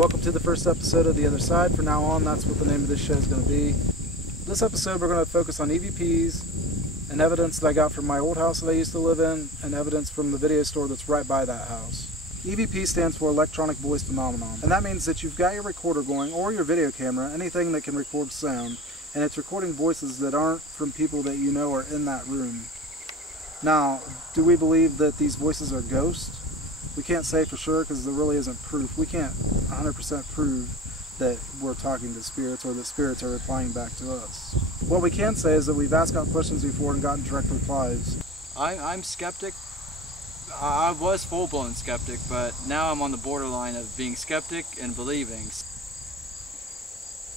Welcome to the first episode of The Other Side. From now on, that's what the name of this show is going to be. This episode, we're going to focus on EVPs and evidence that I got from my old house that I used to live in and evidence from the video store that's right by that house. EVP stands for Electronic Voice Phenomenon, and that means that you've got your recorder going or your video camera, anything that can record sound, and it's recording voices that aren't from people that you know are in that room. Now, do we believe that these voices are ghosts? We can't say for sure because there really isn't proof. We can't 100% prove that we're talking to spirits or that spirits are replying back to us. What we can say is that we've asked questions before and gotten direct replies. I'm skeptic. I was full-blown skeptic, but now I'm on the borderline of being skeptic and believing.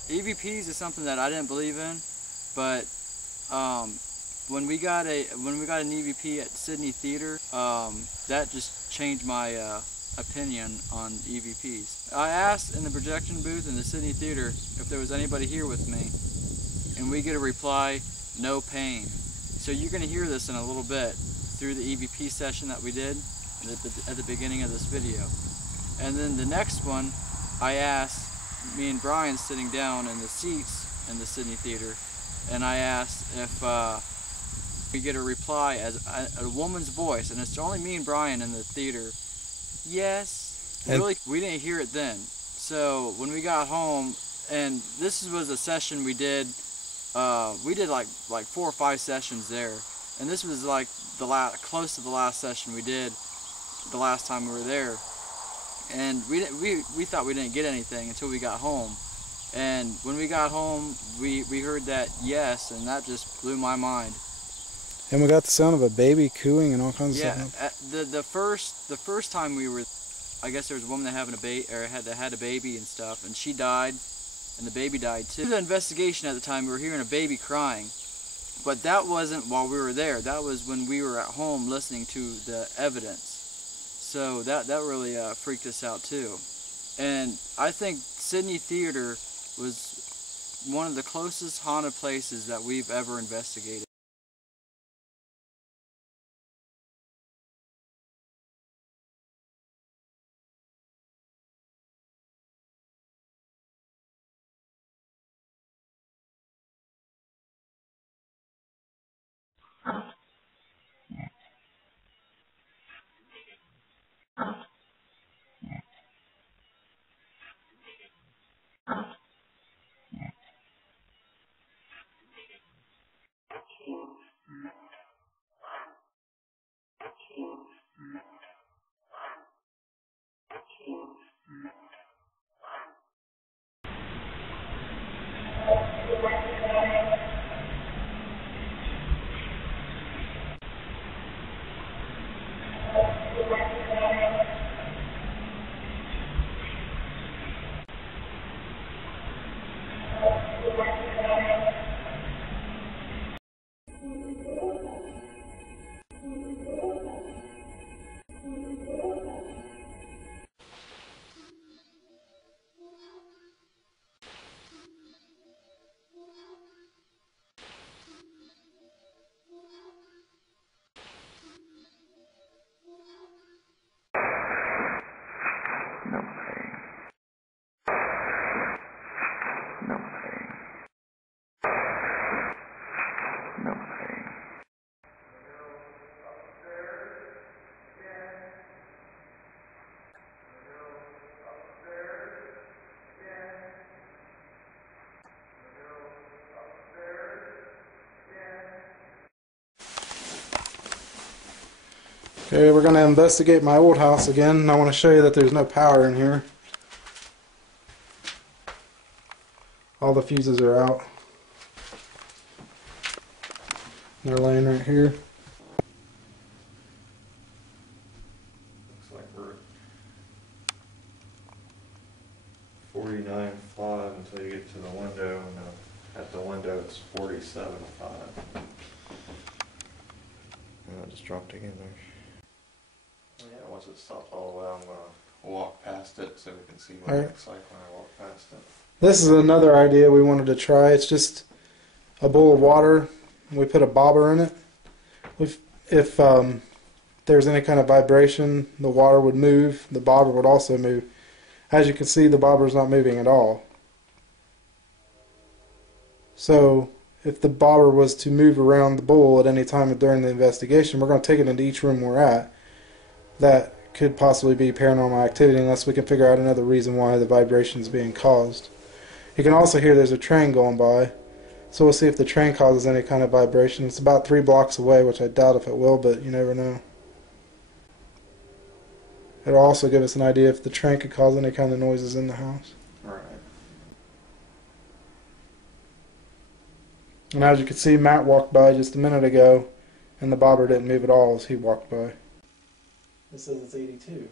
EVPs is something that I didn't believe in, but when we got an EVP at Sydney Theater, that just changed my opinion on EVPs. I asked in the projection booth in the Sydney Theater if there was anybody here with me, and we get a reply, no pain. So you're going to hear this in a little bit through the EVP session that we did at the beginning of this video. And then the next one, I asked, me and Brian sitting down in the seats in the Sydney Theater, and I asked if we get a reply as a woman's voice, and it's only me and Brian in the theater. Yes. Really, we didn't hear it then. So when we got home, and this was a session we did like 4 or 5 sessions there, and this was like close to the last session we did the last time we were there, and we thought we didn't get anything until we got home. And when we got home, we heard that yes, and that just blew my mind. And we got the sound of a baby cooing and all kinds of stuff. Yeah, the first time we were, I guess there was a woman that had a baby and stuff, and she died, and the baby died too. The investigation at the time, we were hearing a baby crying, but that wasn't while we were there. That was when we were at home listening to the evidence. So that really freaked us out too. And I think Sydney Theater was one of the closest haunted places that we've ever investigated. Okay, we're going to investigate my old house again. I want to show you that there's no power in here. All the fuses are out. They're laying right here. Looks like we're 49.5 until you get to the window, and at the window it's 47.5. And I just dropped again there. Yeah, once it stops all the way, I'm going to walk past it so we can see what it looks like when I walk past it. This is another idea we wanted to try. It's just a bowl of water. We put a bobber in it. If there's any kind of vibration, the water would move. The bobber would also move. As you can see, the bobber's not moving at all. So if the bobber was to move around the bowl at any time during the investigation, we're going to take it into each room we're at. That could possibly be paranormal activity unless we can figure out another reason why the vibration is being caused. You can also hear there's a train going by, so we'll see if the train causes any kind of vibration. It's about 3 blocks away, which I doubt if it will, but you never know. It'll also give us an idea if the train could cause any kind of noises in the house. Right. And as you can see, Matt walked by just a minute ago, and the bobber didn't move at all as he walked by. It says it's 82.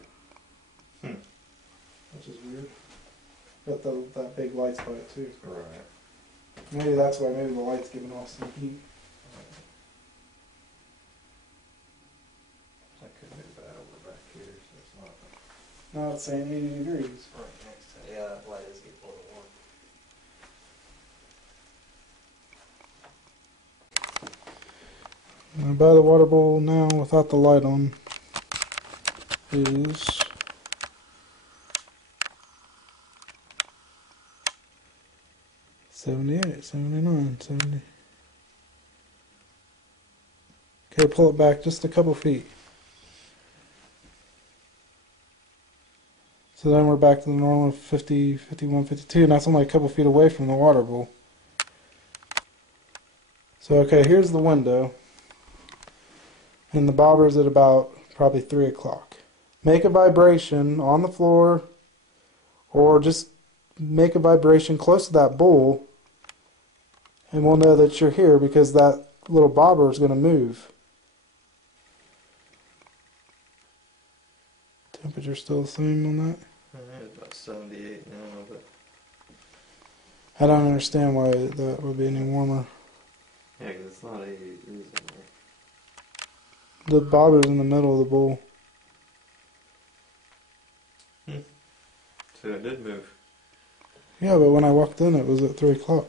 Which is weird. But that big light's by it too. Right. Maybe that's why. Maybe the light's giving off some heat. I could move that over back here, so it's not No, it's saying 80 degrees. right next to it. Yeah, that light is getting a little warm. By the water bowl now, without the light on, is 78, 79, 70. Okay, pull it back just a couple feet. So then we're back to the normal 50, 51, 52, and that's only a couple feet away from the water bowl. So okay, here's the window. And the bobber's at about probably 3 o'clock. Make a vibration on the floor, or just make a vibration close to that bowl, and we'll know that you're here because that little bobber is going to move. Temperature still the same on that? It's about 78 now, but I don't understand why that would be any warmer. yeah, because it's not 80 degrees in there. The bobber's in the middle of the bowl. So it did move. Yeah, but when I walked in it was at 3 o'clock.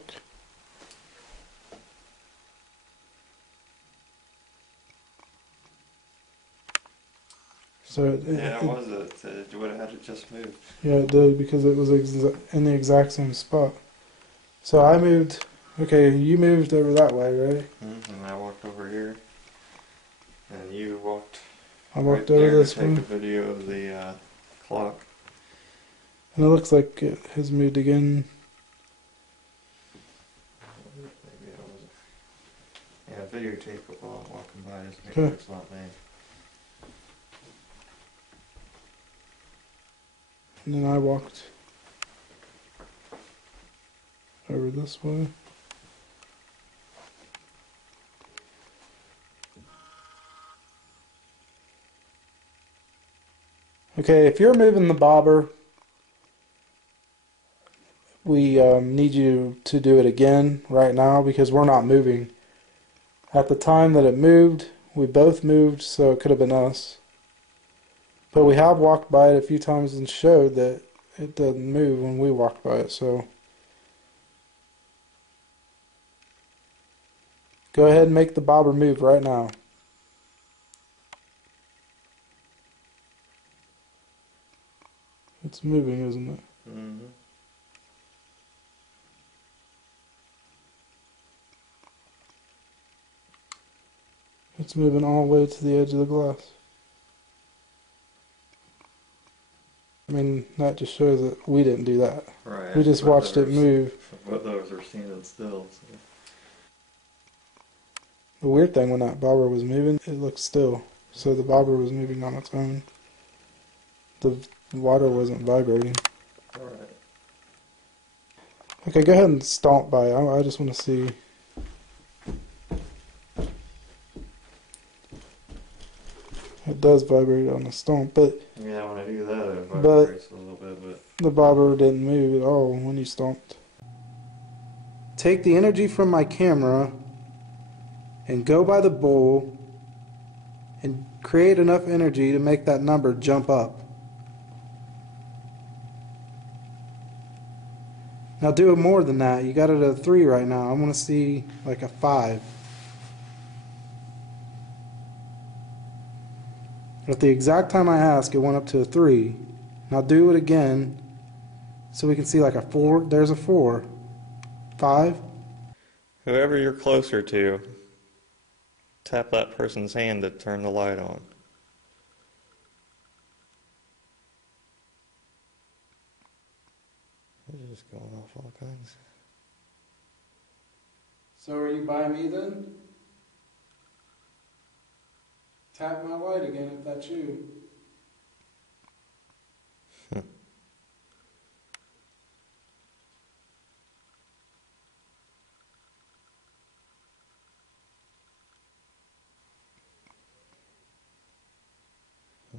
So Yeah, it was. It would have had to just moved. Yeah, it did because it was in the exact same spot. So I moved. Okay, you moved over that way, right? And I walked over here, and you walked. I walked right over there this to take way, a video of the clock. and it looks like it has moved again. Maybe I wasn't. Yeah, videotape it while I'm walking by just make Okay. sure it's not me. And then I walked over this way. Okay, if you're moving the bobber, we need you to do it again right now because we're not moving. At the time that it moved, we both moved, so it could have been us. But we have walked by it a few times and showed that it doesn't move when we walk by it, so go ahead and make the bobber move right now. It's moving, isn't it? Mm-hmm. It's moving all the way to the edge of the glass. I mean, that just shows that we didn't do that. Right. We just watched it move. Both those were standing still. So. The weird thing, when that bobber was moving, it looked still. So the bobber was moving on its own. The water wasn't vibrating. Alright. Okay, go ahead and stomp by it. I just want to see. It does vibrate on the stomp, but Yeah, when I do that, it vibrates a little bit, but the bobber didn't move at all when you stomped. Take the energy from my camera and go by the bowl and create enough energy to make that number jump up. Now do it more than that. You got it at a 3 right now. I want to see like a 5. At the exact time I ask, it went up to a 3. Now do it again So we can see like a 4. There's a 4. 5. Whoever you're closer to, tap that person's hand to turn the light on. They're just going off all kinds. So are you by me then? Tap my light again if that's you.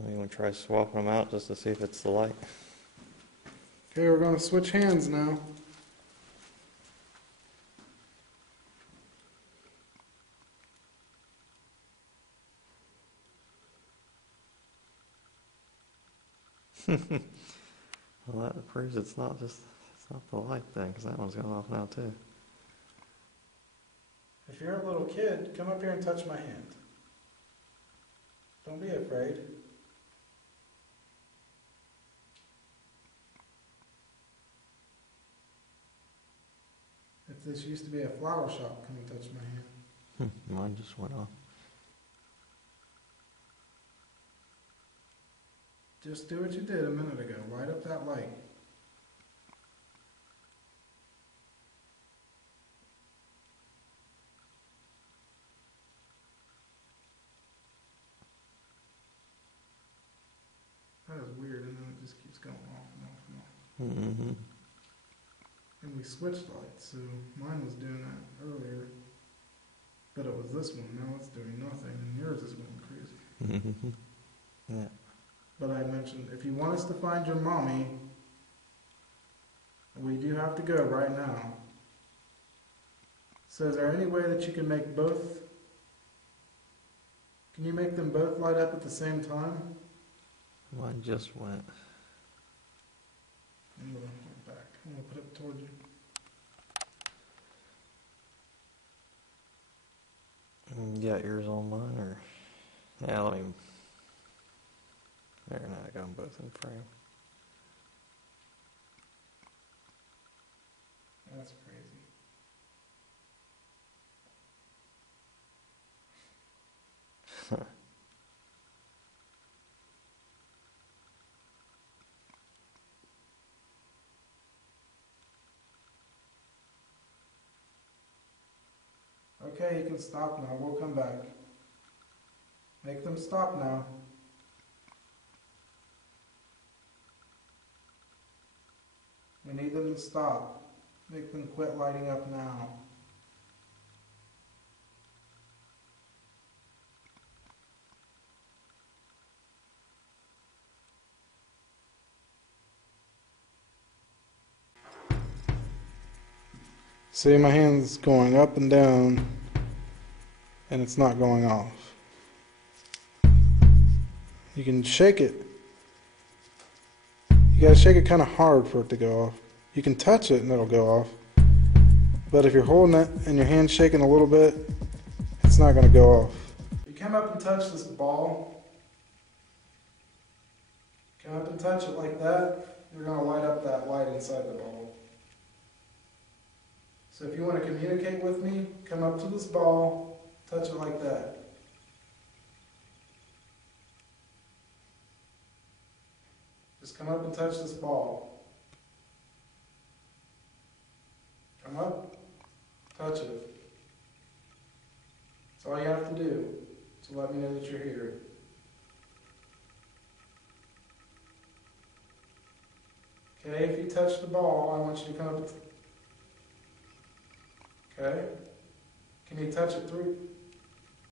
You want to try swapping them out just to see if it's the light? Okay, we're going to switch hands now. Well, that proves it's not the light thing, because that one's going off now too. If you're a little kid, come up here and touch my hand. Don't be afraid. If this used to be a flower shop, come and touch my hand. Mine just went off. Just do what you did a minute ago. Light up that light. That is weird, and then it just keeps going off and off and off. Mm-hmm. And we switched lights, so mine was doing that earlier. But it was this one. Now it's doing nothing, and yours is going crazy. Mm-hmm. Yeah. But I mentioned, if you want us to find your mommy, we do have to go right now. So is there any way that you can make both? Can you make them both light up at the same time? Mine just went. I'm going to point back. I'm going to put it toward you. You got yours on mine, or? Yeah, let me. There, now I got them both in frame. That's crazy. Okay, you can stop now. We'll come back. Make them stop now. We need them to stop. Make them quit lighting up now. See, my hand's going up and down, and it's not going off. You can shake it. You gotta shake it kind of hard for it to go off. You can touch it and it'll go off. But if you're holding it and your hand's shaking a little bit, it's not gonna go off. You come up and touch this ball. Come up and touch it like that. You're gonna light up that light inside the ball. So if you want to communicate with me, come up to this ball, touch it like that. Just come up and touch this ball. Come up, touch it. That's all you have to do to let me know that you're here. Okay, if you touch the ball, I want you to come up. Okay? Can you touch it through?